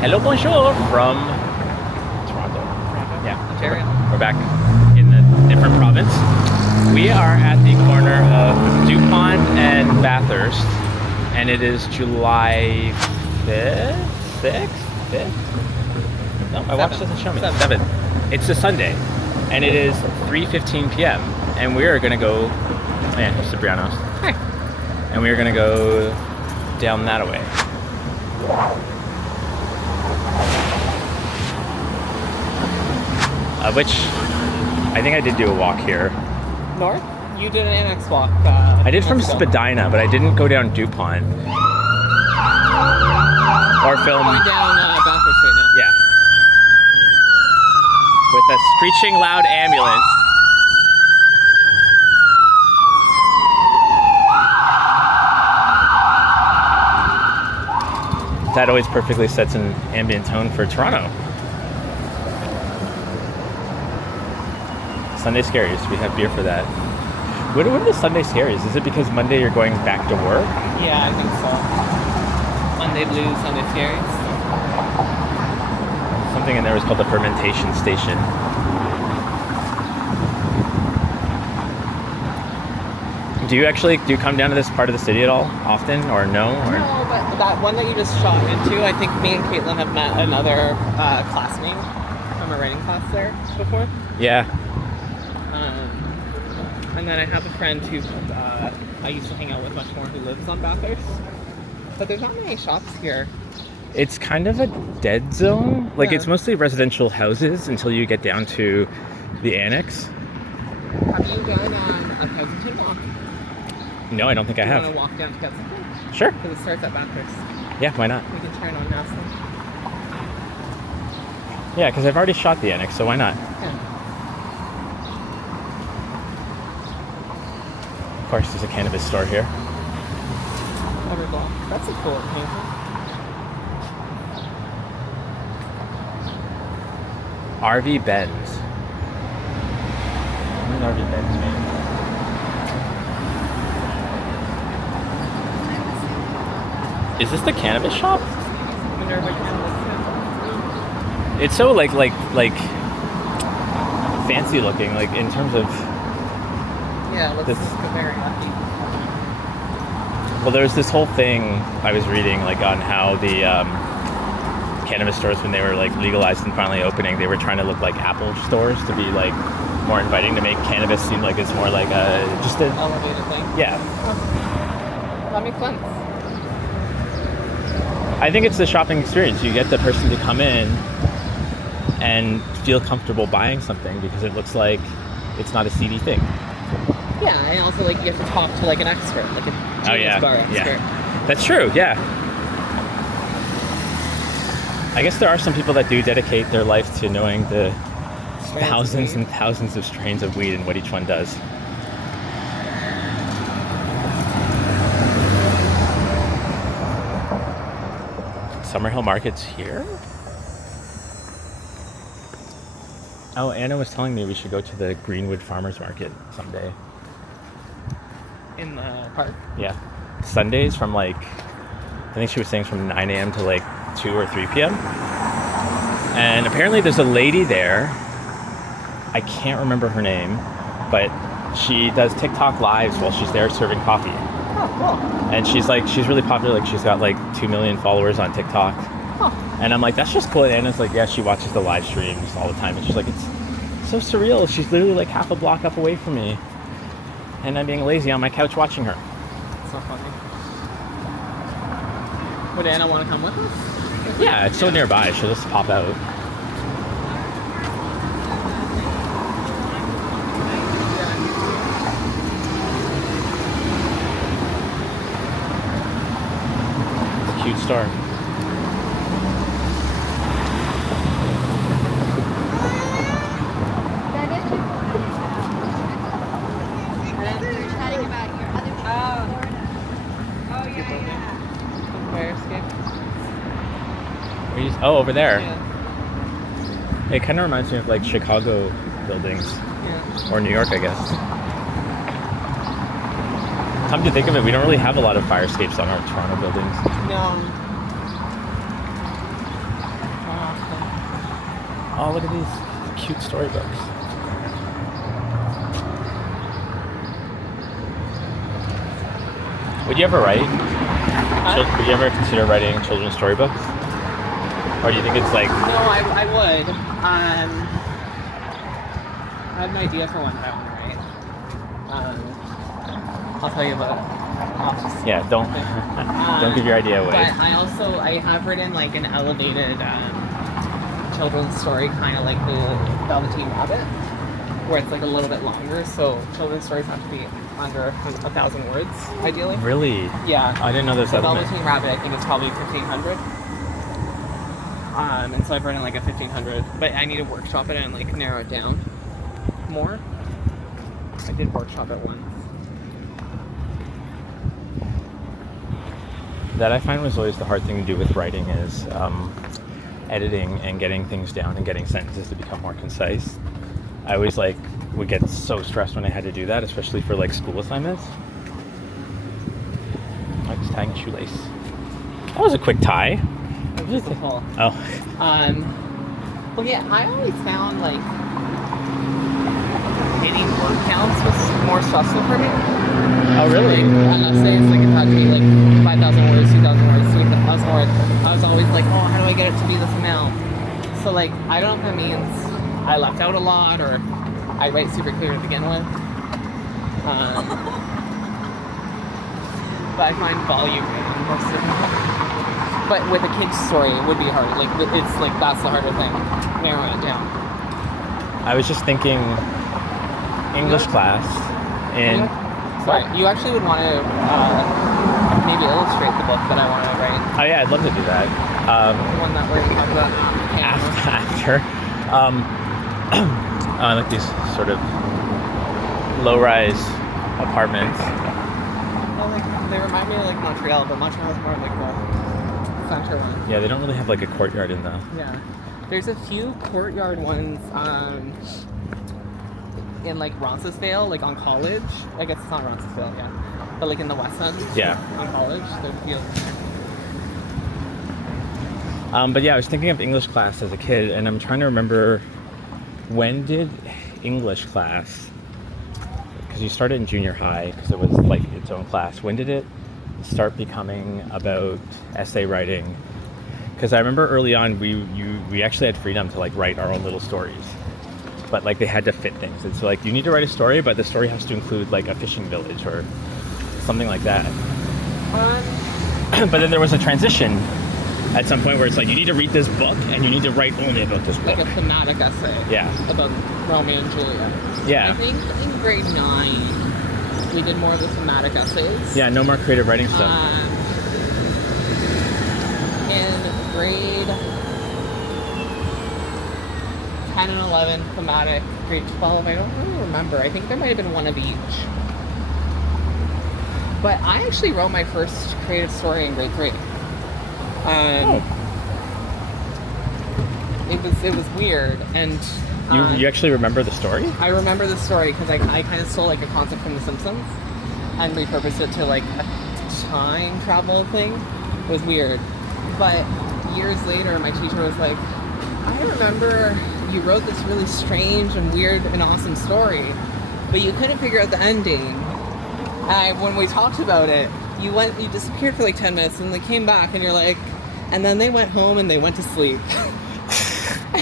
Hello, bonjour from Toronto. Yeah, Ontario. we're back in a different province. We are at the corner of Dupont and Bathurst, and it is July 5th? 6th? 5th? No, my watch doesn't show me. 7th. It's a Sunday, and it is 3:15 p.m. And we are going to go... Oh yeah, here's Cipriano's. Hi. And we are going to go down that way. Which I think I did do a walk here. North? You did an Annex walk. I did from Spadina, but I didn't go down Dupont. Or film. Going down Bathurst right now. Yeah. With a screeching loud ambulance. That always perfectly sets an ambient tone for Toronto. Sunday Scaries, we have beer for that. What are the Sunday Scaries? Is it because Monday you're going back to work? Yeah, I think so. Monday blues, Sunday scaries. Something in there was called the fermentation station. Do you come down to this part of the city at all often, or no? Or? No, but that one that you just shot into, I think me and Caitlin have met another classmate from a writing class there before. Yeah. And then I have a friend who I used to hang out with much more who lives on Bathurst. But there's not many shops here. It's kind of a dead zone. Like, Yeah. It's mostly residential houses until you get down to the Annex. Have you done a Kensington walk? No, I don't think I Do you have. want to walk down to Kensington? Sure. Because it starts at Bathurst. Yeah, why not? We can turn on Nelson. Yeah, because I've already shot the Annex, so why not? Yeah. Of course, there's a cannabis store here. Every block. That's a cool painting. RV Benz. What does RV Benz mean? Is this the cannabis shop? Minerva Cannabis. It's so like fancy looking, like in terms of. Yeah, it looks This- very lucky. Well, there's this whole thing I was reading, like on how the cannabis stores, when they were like legalized and finally opening, they were trying to look like Apple stores to be like more inviting, to make cannabis seem like it's more like just a Elevated thing. yeah. That makes sense. I think it's the shopping experience. You get the person to come in and feel comfortable buying something because it looks like it's not a seedy thing. Yeah, and also like you have to talk to like an expert, like a genius bar expert. Yeah. That's true, yeah. I guess there are some people that do dedicate their life to knowing the Strands of thousands weed. and thousands of strains of weed and what each one does. Summerhill Market's here? Oh, Anna was telling me we should go to the Greenwood Farmers Market someday. In the park. Yeah. Sundays from like, I think she was saying from 9 a.m. to like 2 or 3 p.m. And apparently there's a lady there. I can't remember her name, but she does TikTok lives while she's there serving coffee. Oh, cool. And she's really popular. Like she's got like 2 million followers on TikTok. Huh. And I'm like, that's just cool. And Anna's like, yeah, she watches the live streams all the time. And she's like, it's so surreal. She's literally like half a block up away from me. And I'm being lazy on my couch watching her. So funny. Would Anna want to come with us? Yeah, it's so nearby. She'll just pop out. It's a cute store. Fire escape. Over there. Yeah. It kind of reminds me of like Chicago buildings. Yeah. Or New York, I guess. Come to think of it, we don't really have a lot of fire escapes on our Toronto buildings. No. Oh, look at these cute storybooks. Would you ever write? Would you ever consider writing children's storybooks? Or do you think it's like... No, I would. I have an idea for one that I want to write. I'll tell you about it. Yeah, don't don't give your idea away. But I have written like an elevated children's story, kind of like the Velveteen Rabbit, where it's like a little bit longer. So children's stories have to be under 1,000 words, ideally. Really? Yeah. I didn't know this. The Velveteen Rabbit, I think, is probably 1,500. And so I've written like a 1,500, but I need to workshop it and like narrow it down more. I did workshop it once. That I find was always the hard thing to do with writing is editing and getting things down and getting sentences to become more concise. I always would get so stressed when I had to do that, especially for like school assignments. I was tying a shoelace. That was a quick tie. Just a pull. Oh. Well, yeah, I always found like hitting word counts was more stressful for me. Oh, really? Like, essays, like it had to be like 5,000 words, 2,000 words, 3,000 words. I was always like, oh, how do I get it to be this amount? So like, I don't know if it means I left out a lot or I write super clear to begin with. But I find volume most difficult. But with a kid's story, it would be hard. Like, it's like, that's the harder thing, narrowing it down. I was just thinking English class and... Sorry, you actually would want to maybe illustrate the book that I want to write. Oh yeah, I'd love to do that. The one that we're going to talk about After. I like these sort of low-rise apartments. Well, like, they remind me of like Montreal, but Montreal is more like the center one. Yeah, they don't really have like a courtyard in the... Yeah. There's a few courtyard ones in like Roncesvalles, like on College. I guess it's not Roncesvalles, yeah. But like in the West End. Yeah. On College, there's a few. But yeah, I was thinking of English class as a kid, and I'm trying to remember, when did English class, because you started in junior high, because it was like its own class, when did it start becoming about essay writing? Because I remember early on we actually had freedom to like write our own little stories, but like they had to fit things. It's like you need to write a story, but the story has to include like a fishing village or something like that. But then there was a transition at some point where it's like you need to read this book and you need to write only about this book. Like a thematic essay. Yeah. About Romeo and Juliet. Yeah. I think in grade 9 we did more of the thematic essays. Yeah, no more creative writing stuff. In grade 10 and 11, thematic. Grade 12, I don't really remember. I think there might have been one of each. But I actually wrote my first creative story in grade 3. It was weird, and you actually remember the story? I remember the story because I kind of stole like a concept from The Simpsons and repurposed it to like a time travel thing. It was weird, but years later, my teacher was like, "I remember you wrote this really strange and weird and awesome story, but you couldn't figure out the ending." And when we talked about it, you disappeared for like 10 minutes, and they came back, and you're like, and then they went home and they went to sleep.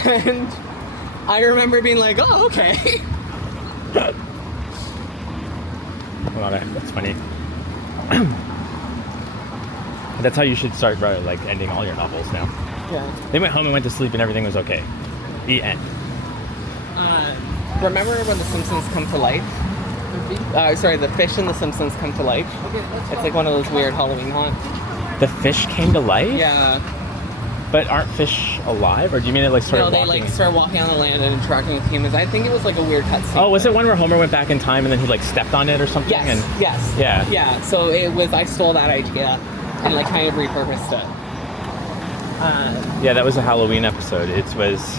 And I remember being like, oh, okay. Well, that's funny. That's how you should start, like ending all your novels now. Yeah. They went home and went to sleep and everything was okay. The end. Remember when The Simpsons come to life? The fish in The Simpsons come to life. It's like one of those weird Halloween haunts. The fish came to life? Yeah. But aren't fish alive? Or do you mean it like started walking? No, they like start walking on the land and interacting with humans. I think it was like a weird cutscene. Oh, was it one where Homer went back in time and then he like stepped on it or something? Yes, yes. Yeah. Yeah, so I stole that idea and like kind of repurposed it. Yeah, that was a Halloween episode. It was,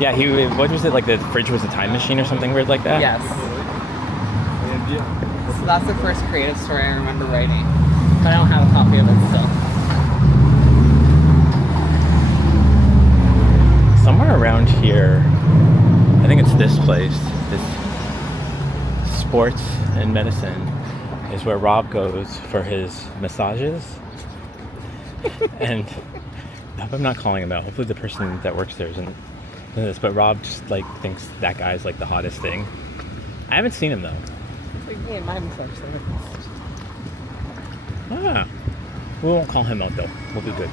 yeah, what was it, like the fridge was a time machine or something weird like that? Yes. So that's the first creative story I remember writing, but I don't have a copy of it still. Somewhere around here place, this sports and medicine, is where Rob goes for his massages. And I hope I'm not calling him out. Hopefully the person that works there isn't this, but Rob just like thinks that guy's like the hottest thing. I haven't seen him though. It's like, yeah, my massage therapist. Ah, we won't call him out though. We'll be good.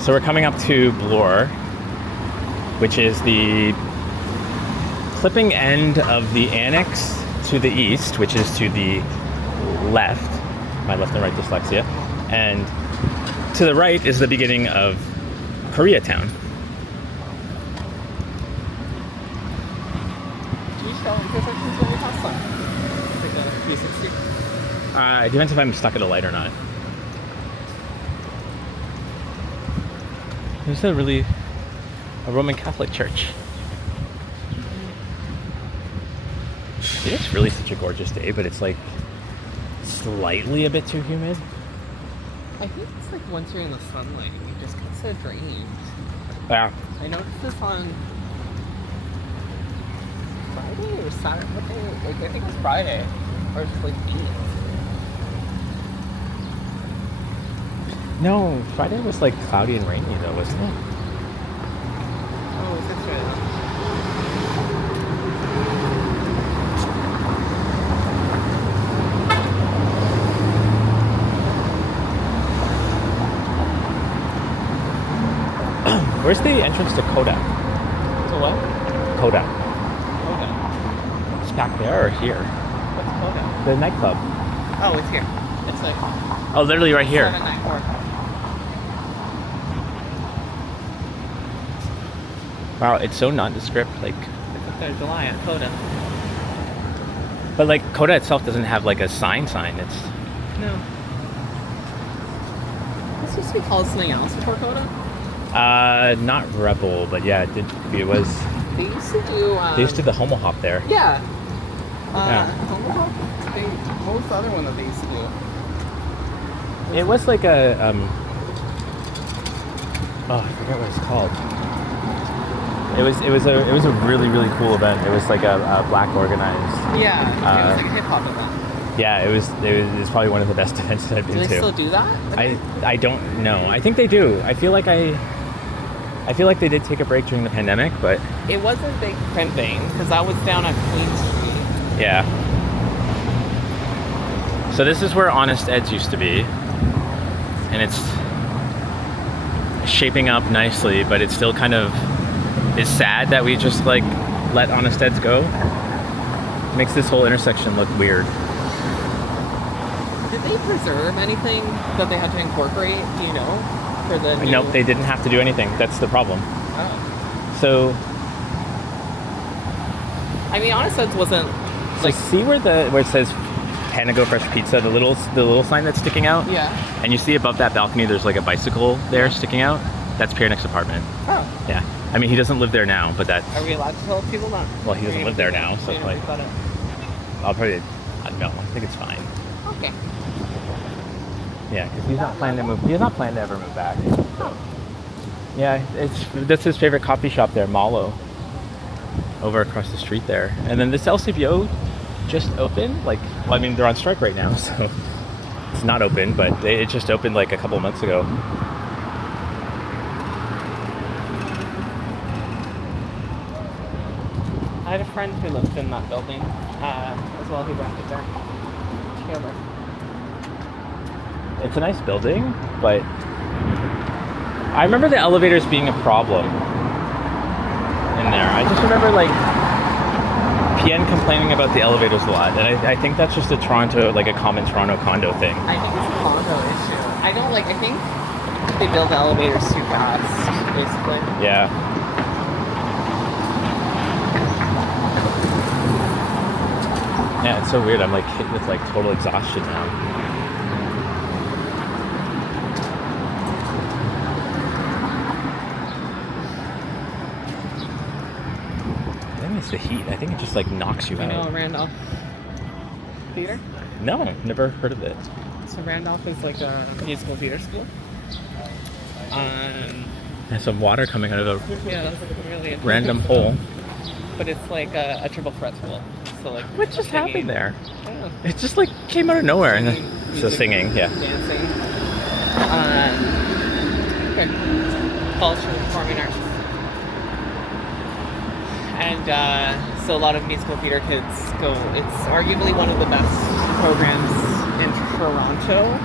So we're coming up to Bloor, which is the clipping end of the Annex to the east, which is to the left, my left and right dyslexia, and to the right is the beginning of Koreatown. Do you show intersections when you pass them? Like a 360? It depends if I'm stuck at a light or not. There's a Roman Catholic church. It's really such a gorgeous day, but it's like slightly a bit too humid. I think it's like once you're in the sunlight, it just gets so drained. Yeah. I noticed this on Friday or Saturday. What day? Like, I think it was Friday. Or it was like 8. No, Friday was like cloudy and rainy though, wasn't it? Oh, it's this way then. Where's the entrance to Kodak? To what? Kodak. Kodak. It's back there or here? What's Kodak? The nightclub. Oh, it's here. It's like Oh, literally right here. 794. Wow, it's so nondescript. Like, It's the 3rd of July at Kodak. but like Kodak itself doesn't have like a sign. It's No. This used to be called something else before Kodak. not Rebel, but yeah, it did. It was. They used to do. They used to do the homo hop there. Yeah. Yeah. Homo Hop? What was the other one that they used to do? It was like a oh, I forget what it's called. It was a really cool event. It was like a black organized. Yeah, it was like a hip hop event. Yeah, it was probably one of the best events that I've been Do to. they still do that? I don't know. I think they do. I feel like they did take a break during the pandemic, but It wasn't big printing because I was down at Queen Street. yeah. So this is where Honest Ed's used to be, and it's shaping up nicely, but it still kind of is sad that we just like let Honest Ed's go. It makes this whole intersection look weird. Did they preserve anything that they had to incorporate? Do you know? For the new... Nope, they didn't have to do anything. That's the problem. Oh. So I mean, Honest Ed's wasn't like, see where it says Panago Fresh Pizza, the little sign that's sticking out? Yeah. And you see above that balcony there's like a bicycle there sticking out? That's Pierre Nick's apartment. Oh. Yeah. I mean, he doesn't live there now, but that's... Are we allowed to tell people that? Well, he doesn't live there now, so You're like... gonna I'll probably... no, I think it's fine. Okay. Yeah, because he's not planning to move... He's not planning to ever move back. So. Yeah, that's his favorite coffee shop there, Malo. Over across the street there. And then this LCBO just opened. Like, well, I mean, they're on strike right now, so... It's not open, but it just opened like a couple months ago. I had a friend who lived in that building as well. He rented there. Taylor. It's a nice building, but I remember the elevators being a problem in there. I just remember like PN complaining about the elevators a lot, and I think that's just a common Toronto condo thing. I think it's a condo issue. I think they build the elevators too fast, basically. Yeah. Yeah, it's so weird. I'm like hit with like total exhaustion now. I think it's the heat. I think it just like knocks you I out. know, Randolph Theater? No, never heard of it. So Randolph is like a musical theater school. There's some water coming out of a Yeah, that's really interesting. random hole. But it's like a triple threat school. So like What just singing. happened there? I don't know. It just like came out of nowhere. And Singing, so music, singing, yeah. dancing. Okay. College for the Performing Arts. And so a lot of musical theater kids go. It's arguably one of the best programs in Toronto.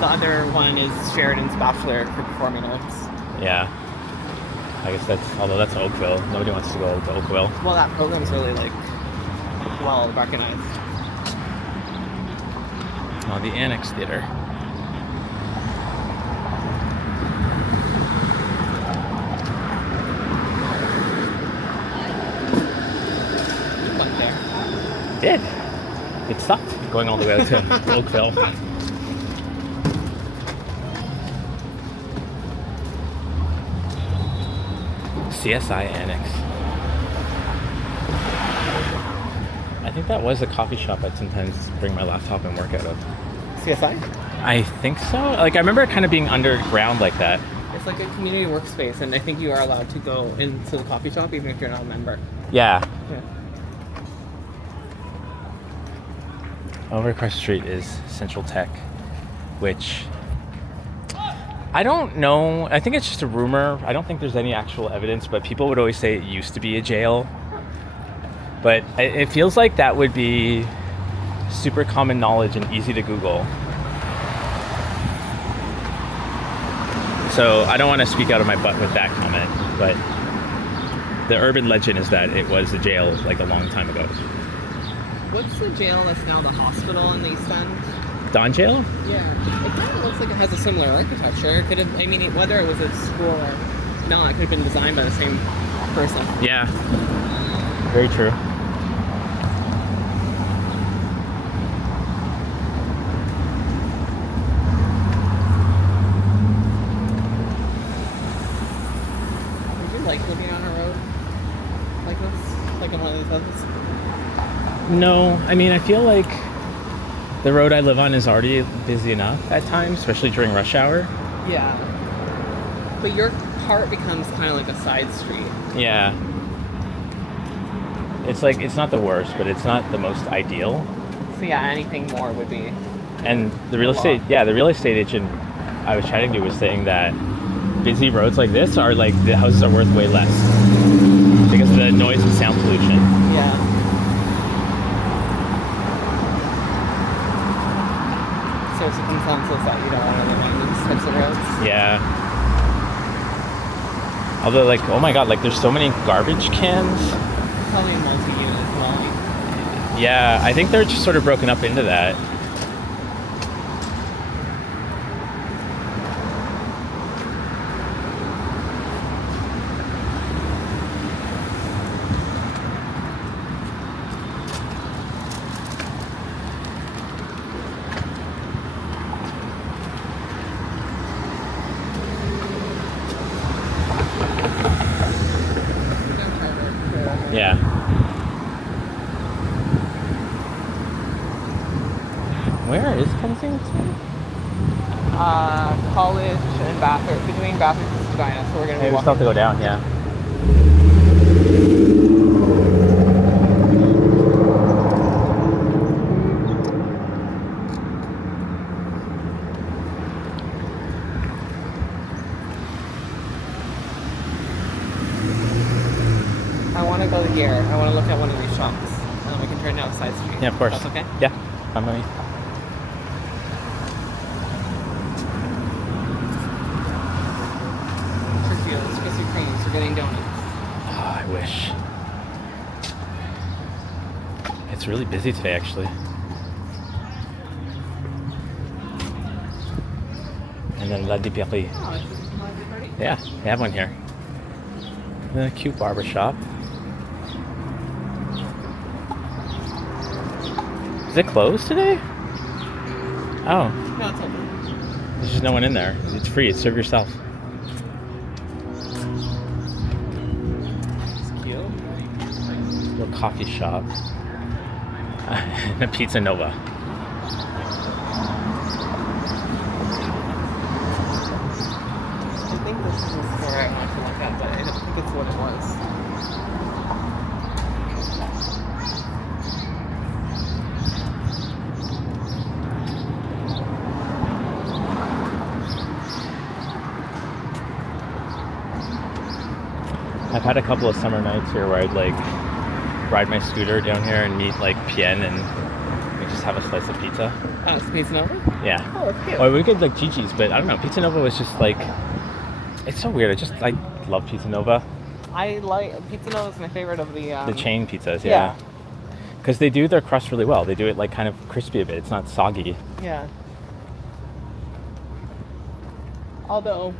The other one is Sheridan's Bachelor for Performing Arts. Yeah. I guess although that's Oakville. Nobody wants to go to Oakville. Well, that program's really like well recognized. Oh, the Annex Theater. Went there. Did. It sucked going all the way out to Oakville. CSI Annex. I think that was a coffee shop I'd sometimes bring my laptop and work out of. CSI? I think so. Like I remember it kind of being underground like that. It's like a community workspace, and I think you are allowed to go into the coffee shop even if you're not a member. Yeah. Yeah. Over across the street is Central Tech, which I don't know. I think it's just a rumor. I don't think there's any actual evidence, but people would always say it used to be a jail. But it feels like that would be super common knowledge and easy to Google. So I don't want to speak out of my butt with that comment, but the urban legend is that it was a jail like a long time ago. What's the jail that's now the hospital in the East End? Don Jail? Yeah. It kind of looks like it has a similar architecture. It could have, I mean, whether it was a school or not, it could have been designed by the same person. Yeah. Very true. Would you like living on a road like this? Like in one of these houses? No, I mean, I feel like the road I live on is already busy enough at times, especially during rush hour. Yeah. But your part becomes kind of like a side street. Yeah. It's like, it's not the worst, but it's not the most ideal. So yeah, anything more would be. And the real estate agent I was chatting to was saying that busy roads like this are like, the houses are worth way less because of the noise and sound pollution. Yeah. So it's a consensus that you don't want to live on these types of roads. Yeah. Although, like, oh my god, like, there's so many garbage cans. Probably multi-unit dwelling. Yeah, I think they're just sort of broken up into that. Yeah. Where is Kensington? College and Bathurst, between Bathurst and Dupont, so we're going to Hey, be we still have walking. to go down, yeah. I want to go here. I want to look at one of these shops. And then we can turn down the side street. Yeah, of course. That's okay? Yeah, I'm ready. Tortillas, Krispy Kremes, we're getting donuts. Oh, I wish. It's really busy today, actually. And then La Dipierie. Oh, is this a holiday party? Yeah, they have one here. And then a cute barber shop. Is it closed today? Oh, No, it's open. there's just no one in there. It's free. It's serve yourself. It's cute. Little coffee shop. And a Pizza Nova. store I want to look at, but I don't think it's what it was. I've had a couple of summer nights here where I'd like ride my scooter down here and meet like Pien and we just have a slice of pizza. Oh, it's Pizza Nova? Yeah. Oh, that's cute. Or we could like Gigi's, but I don't know. Pizza Nova was just like, it's so weird. I love Pizza Nova. I like Pizza Nova is my favorite of the chain pizzas, yeah. Because they do their crust really well. They do it like kind of crispy a bit. It's not soggy. Yeah. Although,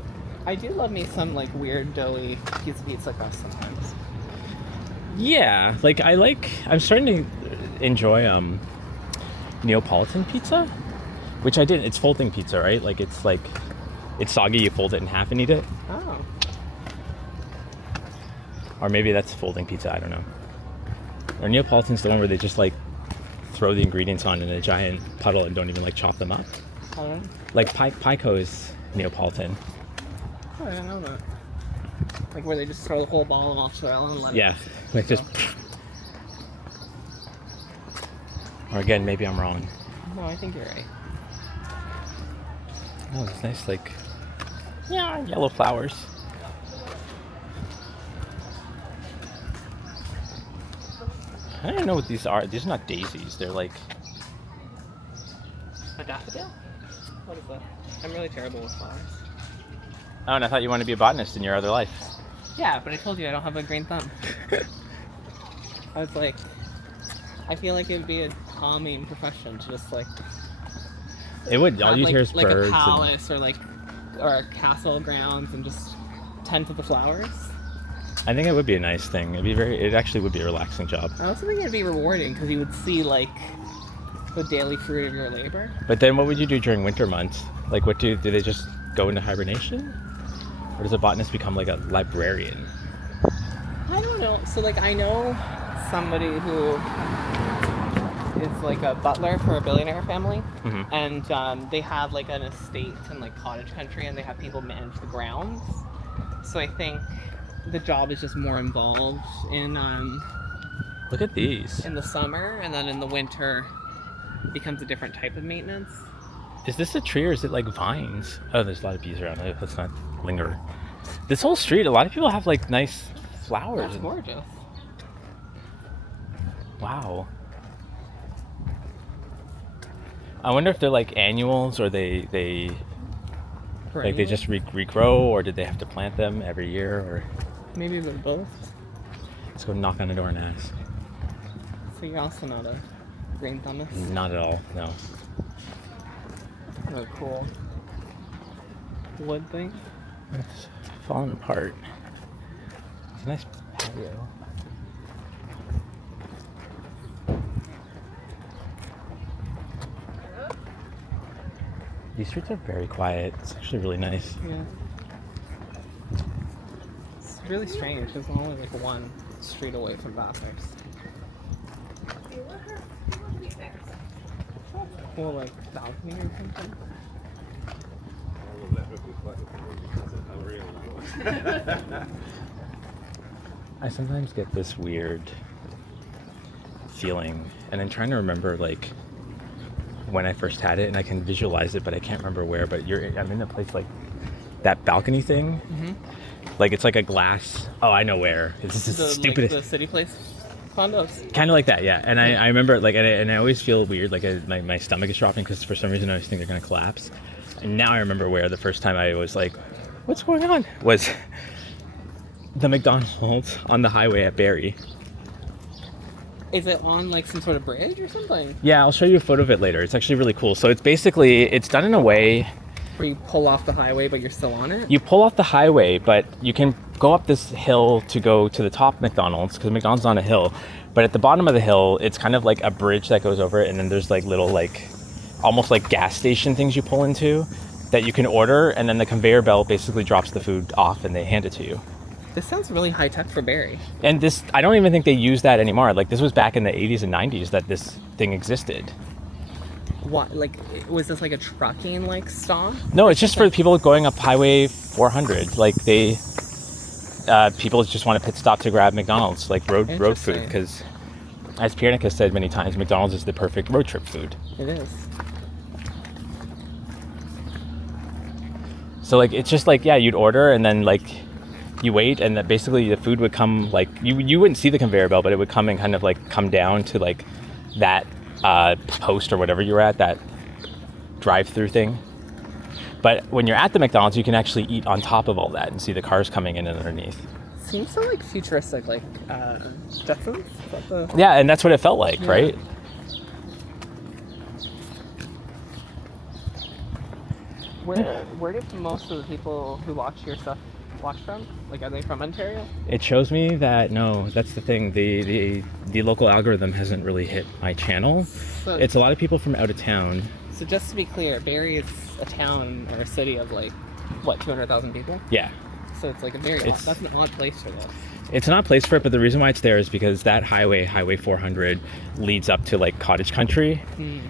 I do love me some like weird doughy pizza crust sometimes. Yeah, I'm starting to enjoy Neapolitan pizza, which I did. It's folding pizza, right? It's soggy. You fold it in half and eat it. Oh. Or maybe that's folding pizza. I don't know. Or Neapolitan's the one where they just like throw the ingredients on in a giant puddle and don't even like chop them up. I don't know. Like Pico is Neapolitan. Oh, I didn't know that. Like where they just throw the whole ball of mozzarella and let Yeah, like just. Or again, maybe I'm wrong. No, I think you're right. Oh, it's nice, yellow flowers. I don't know what these are. These are not daisies. They're like. A daffodil? What is that? I'm really terrible with flowers. Oh, and I thought you wanted to be a botanist in your other life. Yeah, but I told you I don't have a green thumb. I was like, I feel like it would be a calming profession to just like. It would. All you hear is like birds. A palace or a castle grounds and just tend to the flowers. I think it would be a nice thing. It actually would be a relaxing job. I also think it'd be rewarding because you would see like the daily fruit of your labor. But then what would you do during winter months? Like what do they just go into hibernation? Or does a botanist become like a librarian? I don't know. So like I know somebody who is like a butler for a billionaire family, Mm-hmm. and they have like an estate in like cottage country, and they have people manage the grounds. So I think the job is just more involved in Look at these. in the summer, and then in the winter becomes a different type of maintenance. Is this a tree or is it like vines? Oh, there's a lot of bees around. Let's not linger. This whole street, a lot of people have like nice flowers. That's gorgeous. Wow. I wonder if they're like annuals or they like they just regrow, or did they have to plant them every year, or Maybe they're both. let's go knock on the door and ask. So you're also not a green thumbist? Not at all, no. Oh, cool. Wood thing? It's falling apart. It's a nice patio. These streets are very quiet. It's actually really nice. Yeah. It's really strange. There's only like one street away from Bathurst. Cool, like balcony or something. I sometimes get this weird feeling, and I'm trying to remember like when I first had it, and I can visualize it, but I can't remember where. But I'm in a place like that balcony thing. Mm-hmm. Like it's like a glass. Oh, I know where. It's just stupid. Like the city place condos. Kind of like that, yeah. And I remember like, and I always feel weird, like my stomach is dropping because for some reason I always think they're gonna collapse. And now I remember where the first time I was like, what's going on? Was the McDonald's on the highway at Barrie. Is it on like some sort of bridge or something? Yeah, I'll show you a photo of it later. It's actually really cool. So it's done in a way Where you pull off the highway but you're still on it? you pull off the highway, but you can go up this hill to go to the top McDonald's, because McDonald's is on a hill. But at the bottom of the hill, it's kind of like a bridge that goes over it, and then there's like little like almost like gas station things you pull into that you can order, and then the conveyor belt basically drops the food off and they hand it to you. This sounds really high tech for Barrie. And this, I don't even think they use that anymore. Like this was back in the 80s and 90s that this thing existed. What, like, was this like a trucking like stop? No, it's just for people going up Highway 400. Like people just want to pit stop to grab McDonald's, like road food, Interesting. because as Pierre has said many times, McDonald's is the perfect road trip food. It is. So like it's just like, yeah, you'd order and then like you wait, and that basically the food would come, like you wouldn't see the conveyor belt, but it would come and kind of like come down to like that post or whatever you were at, that drive-through thing. But when you're at the McDonald's, you can actually eat on top of all that and see the cars coming in underneath. Seems so like futuristic, like Jetsons. Is that the... Yeah, and that's what it felt like, Yeah. right? Where did most of the people who watch your stuff watch from? Like, are they from Ontario? It shows me that, no, that's the thing. The local algorithm hasn't really hit my channel. So, It's a lot of people from out of town. so just to be clear, Barrie is a town or a city of like, what, 200,000 people? Yeah. So it's like a very It's- that's an odd place for this. It's not a place for it, but the reason why it's there is because that highway 400, leads up to like cottage country.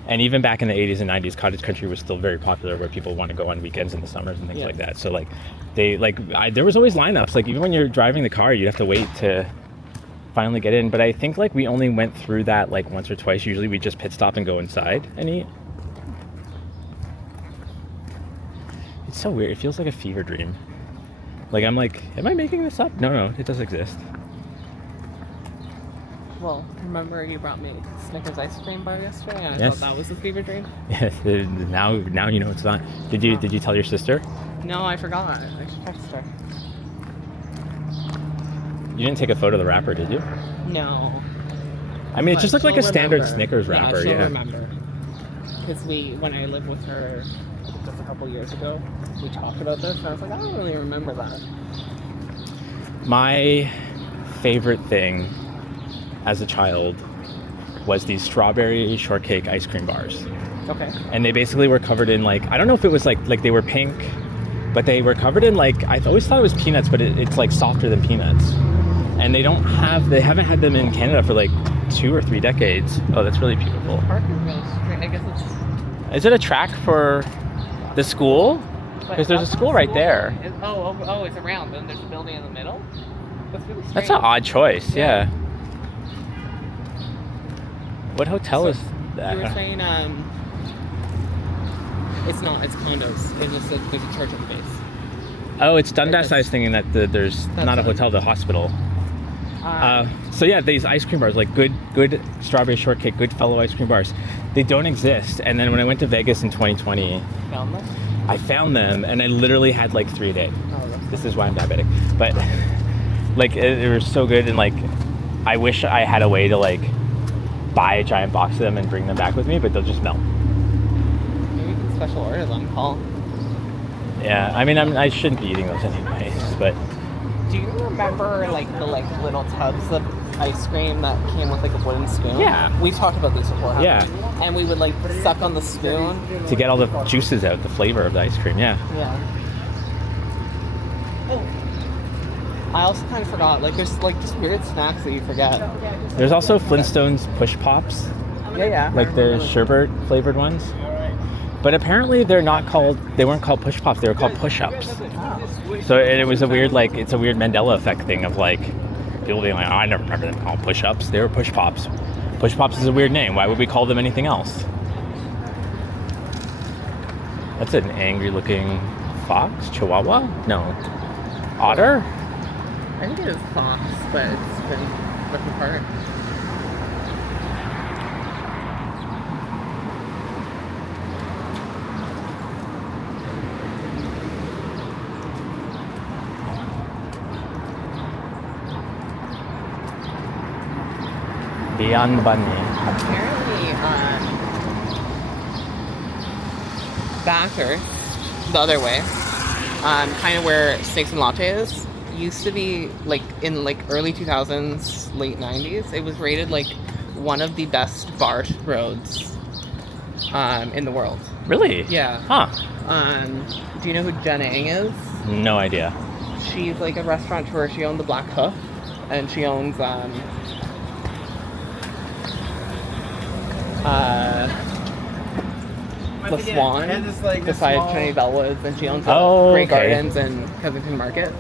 And even back in the 80s and 90s, cottage country was still very popular, where people want to go on weekends in the summers and things Yeah. like that. So like there was always lineups. Like even when you're driving the car, you'd have to wait to finally get in. But I think like we only went through that like once or twice. Usually we just pit stop and go inside and eat. It's so weird. It feels like a fever dream. Like I'm like, am I making this up? No, it does exist. Well, remember you brought me Snickers ice cream bar yesterday, and I Yes. thought that was a fever dream. Yes. Now you know it's not. Did you tell your sister? No, I forgot. I should text her. You didn't take a photo of the wrapper, did you? No. I mean, it But just looked like a she'll standard remember. Snickers wrapper. She'll Yeah. remember. Because when I lived with her just a couple years ago, we talked about this, and I was like, I don't really remember that. My favorite thing as a child was these strawberry shortcake ice cream bars. Okay. And they basically were covered in like, I don't know if it was like they were pink, but they were covered in like, I always thought it was peanuts, but it's like softer than peanuts. And they haven't had them in Canada for like 2 or 3 decades. Oh, that's really beautiful. Park is really straight. I guess it's... Is it a track for the school? Because there's a school right there. It's around. Then there's a building in the middle. That's really strange. That's an odd choice, yeah. Yeah. What hotel So, is that? You were saying, it's not. It's condos. There's a church at the base. Oh, it's Dundas. I was thinking that there's not a hotel, the hospital. So yeah, these ice cream bars, like good strawberry shortcake, good fellow ice cream bars, they don't exist. And then when I went to Vegas in 2020, Found them? I found them, and I literally had like 3 a day. Oh, that's This is why I'm diabetic. But like it was so good, and like I wish I had a way to like buy a giant box of them and bring them back with me, but they'll just melt. Maybe you can special order them, Paul. Yeah, I mean I shouldn't be eating those anyways, but Do you remember like the little tubs of ice cream that came with like a wooden spoon? Yeah. We've talked about this before, haven't Yeah. we? And we would like suck on the spoon. to get all the juices out, the flavor of the ice cream, yeah. Yeah. Oh. I also kind of forgot, like there's like just weird snacks that you forget. There's also Flintstones Push Pops, Yeah. like the sherbet flavored ones. But apparently they weren't called Push Pops, they were called Push Ups. So it was a weird, like, it's a weird Mandela effect thing of like, people being like, oh, I never remember them called Push Ups. They were Push Pops. Push Pops is a weird name. Why would we call them anything else? That's an angry looking fox? Chihuahua? No. Otter? I think it is fox, but it's been ripped apart. Beyond Bunny. Apparently, Bathurst, the other way, kind of where Steaks and Latte is, used to be like in like early 2000s, late 90s. It was rated like one of the best bar roads in the world. Really? Yeah. Huh. Do you know who Jen Ang is? No idea. She's like a restaurateur. She owned the Black Hoof, and she owns the Swan beside Trinity Bellwoods, and she owns Great Gardens and Kensington Market.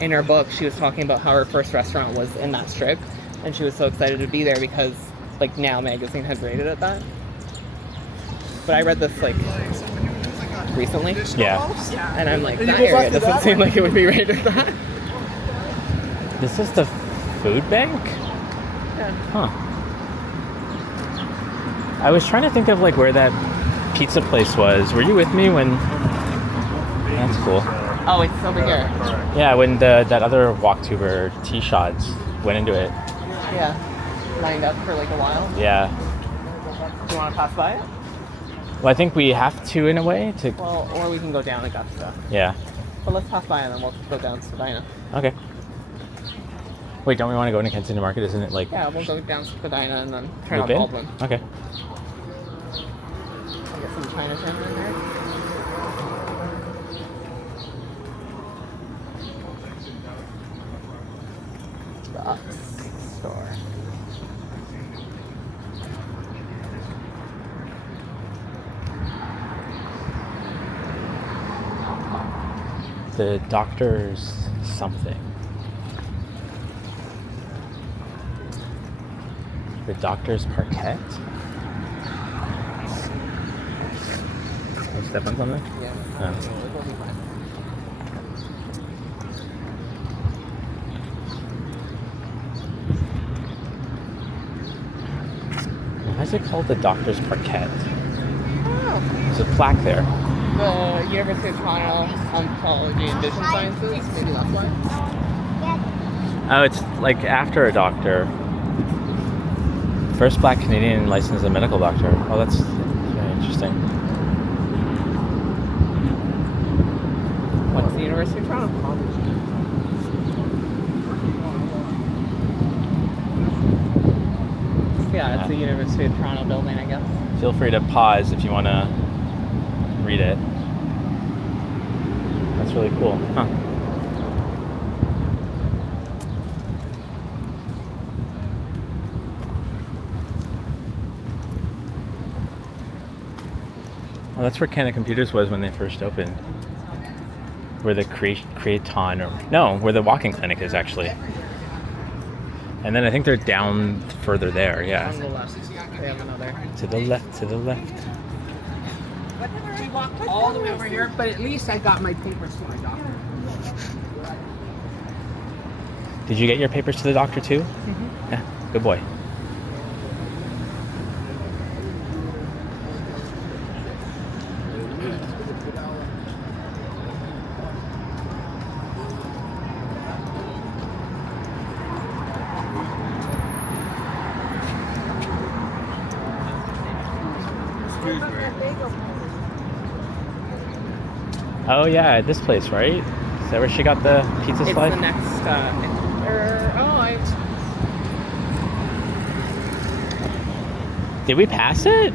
In her book, she was talking about how her first restaurant was in that strip, and she was so excited to be there because, like, Now magazine had rated it that. But I read this, like, recently. Yeah. And I'm like, that area doesn't seem like it would be rated that. This is the food bank? Yeah. Huh. I was trying to think of like where that pizza place was. Were you with me when... That's cool. Oh, it's over here. Yeah, when that other walktuber T-Shots went into it. Yeah. Lined up for like a while. Yeah. Do you want to pass by it? Well, I think we have to in a way to... Well, or we can go down and stuff. Yeah. But let's pass by and then we'll go down to Spadina. Okay. Wait, don't we want to go into Kensington Market? Isn't it like... Yeah, we'll go down to Spadina and then turn on in? Baldwin. Okay. I'll get some Chinatown in there. Rocks store. The doctor's something. The doctor's parquet? Can you step on something? Yeah. Oh. It'll be fine. Why is it called the doctor's parquet? Oh. There's a plaque there. The University of Toronto Oncology and Vision Sciences, maybe that's why. Oh, it's like after a doctor. First black Canadian licensed as a medical doctor. Oh, that's very interesting. What's the University of Toronto? Yeah, it's the University of Toronto building, I guess. Feel free to pause if you want to read it. That's really cool. Huh. Well, that's where Canada Computers was when they first opened. Where the Craton, or no, where the walk-in clinic is actually. And then I think they're down further there, yeah. On the left, they have another. To the left, to the left. We walked all the way over here, but at least I got my papers to my doctor. Did you get your papers to the doctor too? Mm-hmm. Yeah, good boy. Oh yeah, this place, right? Is that where she got the pizza It's slice? the next, Did we pass it?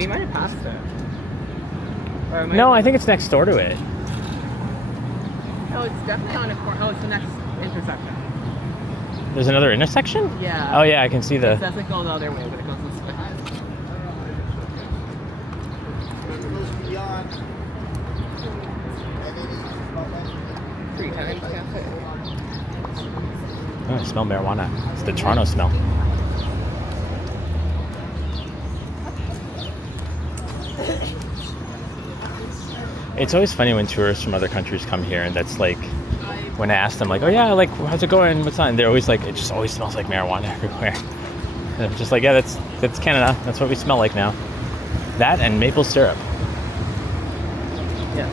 we might have passed it. Or No, I think it's next door to it. No, it's definitely on a corner. Oh, it's the next intersection. There's another intersection? Yeah. Oh yeah, I can see It the... doesn't go the other way, but it goes this way. Three times cafe. Oh, I smell marijuana. It's the Toronto smell. It's always funny when tourists from other countries come here, and that's like, when I ask them, like, oh yeah, like, how's it going? What's on? They're always like, it just always smells like marijuana everywhere. And I'm just like, yeah, that's Canada. That's what we smell like now. That and maple syrup. Yeah.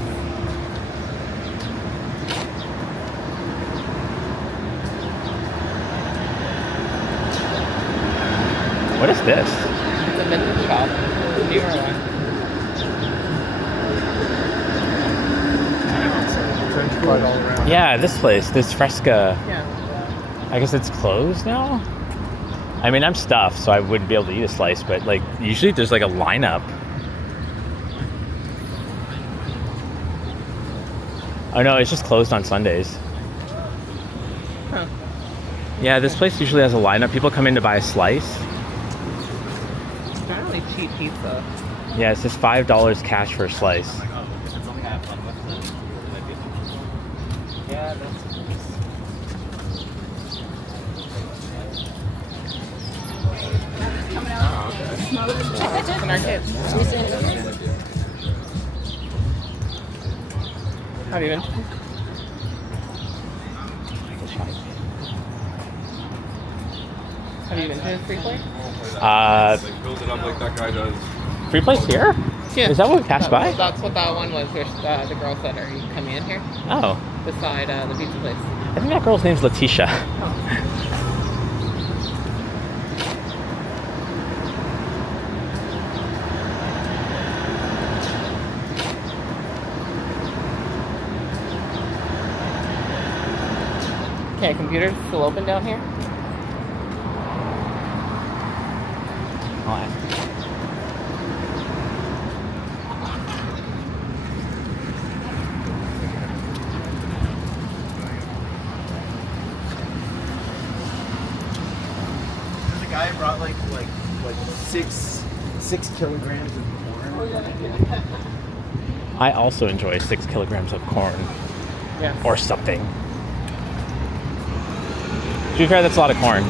What is this? It's a vintage shop. Newer one. All around. Yeah, this place, this Fresca. Yeah. I guess it's closed now? I mean, I'm stuffed, so I wouldn't be able to eat a slice, but like, usually there's like a lineup. Oh no, it's just closed on Sundays. Huh. Yeah, this place usually has a lineup. People come in to buy a slice. Generally cheap pizza. Yeah, it's just $5 cash for a slice. Yeah, that's it's an arcade. How do you been? Have you been to Free Play? Build it up like that guy does. Free place here? Yeah. Is that what we passed by? That's what that one was, where the girl said, are you coming in here? Oh, Beside the pizza place. I think that girl's name's Letitia. Okay, computer's still open down here? I'll ask. There's a guy who brought like 6 kilograms of corn. I also enjoy 6 kilograms of corn Yeah. or something. To be fair, that's a lot of corn.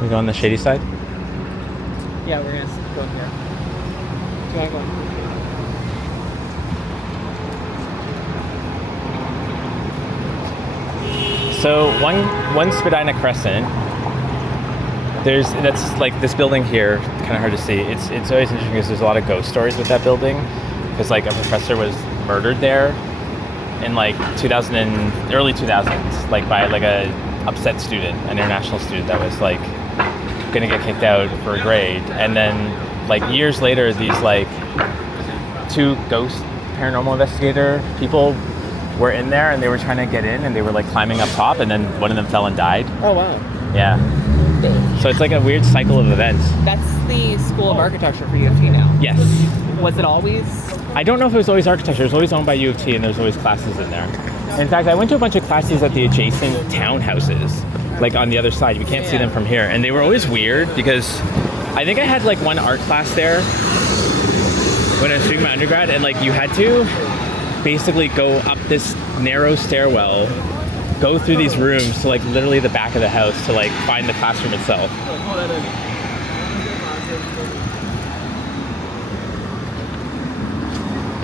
We go on the shady side? Yeah, we're gonna go here. Do you wanna go? So one Spadina Crescent. That's like this building here, kind of hard to see. It's always interesting because there's a lot of ghost stories with that building, because like a professor was murdered there in like early 2000s, like by like a upset student, an international student that was like gonna get kicked out for a grade, and then like years later, these like 2 ghost paranormal investigator people were in there, and they were trying to get in, and they were like climbing up top, and then one of them fell and died. Oh, wow. Yeah. So it's like a weird cycle of events. That's the School of Architecture for U of T now. Yes. Was it always? I don't know if it was always architecture. It was always owned by U of T, and there's always classes in there. In fact, I went to a bunch of classes at the adjacent townhouses, like on the other side. We can't see them from here. And they were always weird because I think I had like one art class there when I was doing my undergrad, and like you had to basically go up this narrow stairwell, go through these rooms to like literally the back of the house to like find the classroom itself.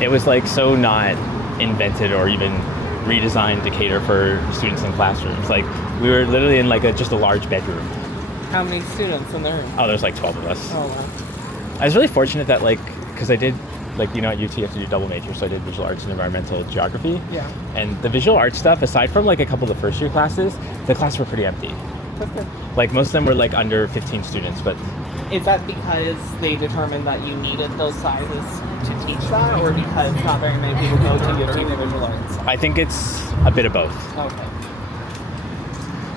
It was like so not invented or even redesigned to cater for students in classrooms. Like we were literally in like just a large bedroom. How many students in the room? Oh, there's like 12 of us. Oh, wow. I was really fortunate that like, because I did like, you know, at UT you have to do double major, so I did visual arts and environmental geography. Yeah. And the visual arts stuff, aside from like a couple of the first year classes, the classes were pretty empty. That's good. Like most of them were like under 15 students, but Is that because they determined that you needed those sizes to teach that, or because not very many people go to U of T for visual arts? I think it's a bit of both. Okay.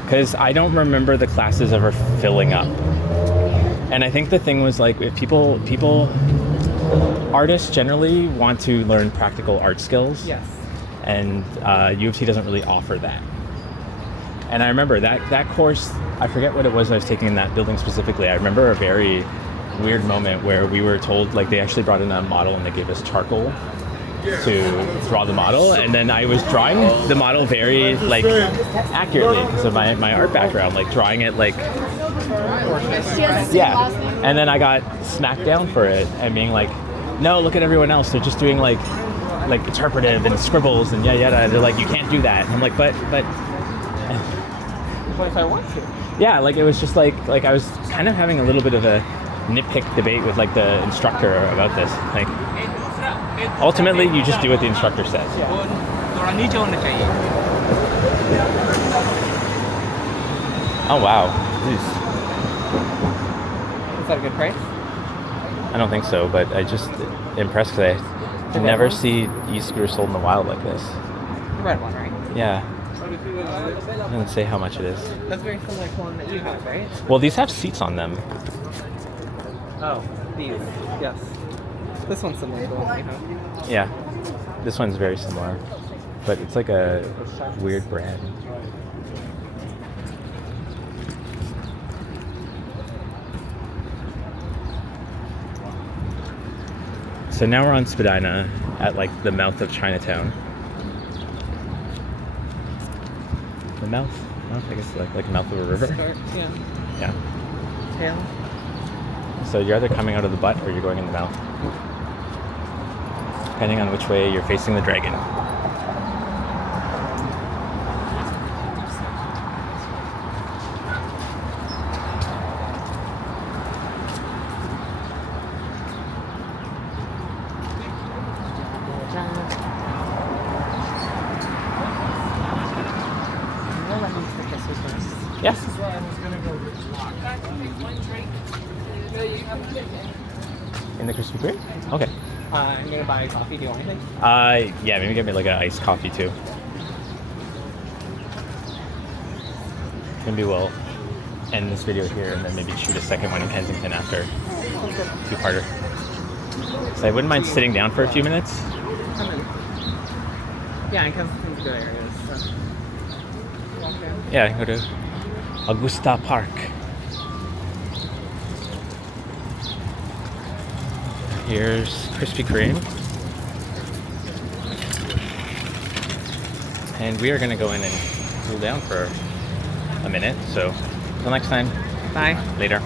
Because I don't remember the classes ever filling up. And I think the thing was like, if artists generally want to learn practical art skills. Yes. And U of T doesn't really offer that. And I remember that course, I forget what it was I was taking in that building specifically. I remember a very weird moment where we were told, like they actually brought in a model and they gave us charcoal to draw the model, and then I was drawing the model very like accurately because of my art background, like drawing it like yeah, and then I got smacked down for it and being like, no, look at everyone else, they're just doing like interpretive and scribbles and yada. They're like, you can't do that. And I'm like, but What if I want to? yeah, like it was just like I was kind of having a little bit of a nitpick debate with like the instructor about this. Like ultimately you just do what the instructor says. Oh wow. Jeez. Is that a good price? I don't think so, but I just impressed because I never see e-scooters sold in the wild like this. The red one, right? Yeah. It doesn't say how much it is. That's very similar to one that you have, right? Well, these have seats on them. Oh, these. Yes. This one's similar to the one we have. Yeah. This one's very similar. But it's like a weird brand. So now we're on Spadina at like the mouth of Chinatown. The mouth? I guess like the mouth of a river. Start, yeah. Yeah. Tail. So you're either coming out of the butt or you're going in the mouth. Depending on which way you're facing the dragon. Yeah. This is where I was gonna go get locked. In the Krispy Kreme? Okay. I'm gonna buy coffee. Do you want anything? Yeah, maybe get me like an iced coffee too. Maybe we'll end this video here and then maybe shoot a second one in Kensington after. Two-parter. So I wouldn't mind sitting down for a few minutes. Come in. Yeah, and Kensington's a good area. So. Walk down. Yeah, I can go to Augusta Park. Here's Krispy Kreme. And we are going to go in and cool down for a minute. So, until next time. Bye. Later.